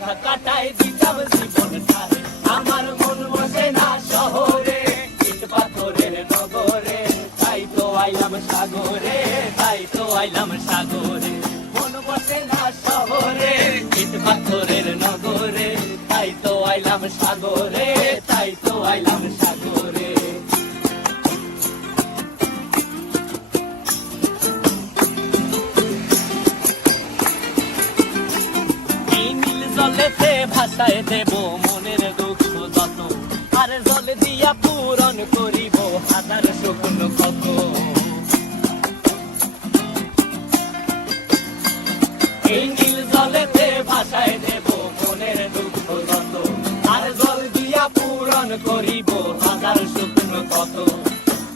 গাইথা কাটাই দিতাম জীবনটারে। আমার মন বসে না শহরে, ইট পাথরের নগরে, তাই তো আইলাম সাগরে, তাই তো আইলাম সাগরে। মন বসে না শহরে, ইট পাথরের নগরে, তাই তো আইলাম সাগরে, তাই তো আইলাম সাগরে। জলেতে ভাসায় দেব মনের দুঃখ যত, আর জল দিয়া পূরণ করিব হাজার শুকনো ক্ষত। এই নীল জলেতে ভাসায় দেব মনের দুঃখ যত, আর জল দিয়া পূরণ করিব হাজার শুকনো ক্ষত।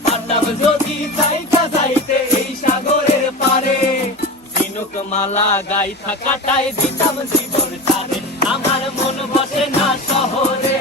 পারতাম যদি যাইতা যাইতে এই সাগরের পারে, ঝিনুক মালা গাইথা কাটাই দিতাম জীবনটারে। আমার মন বসে না শহরে,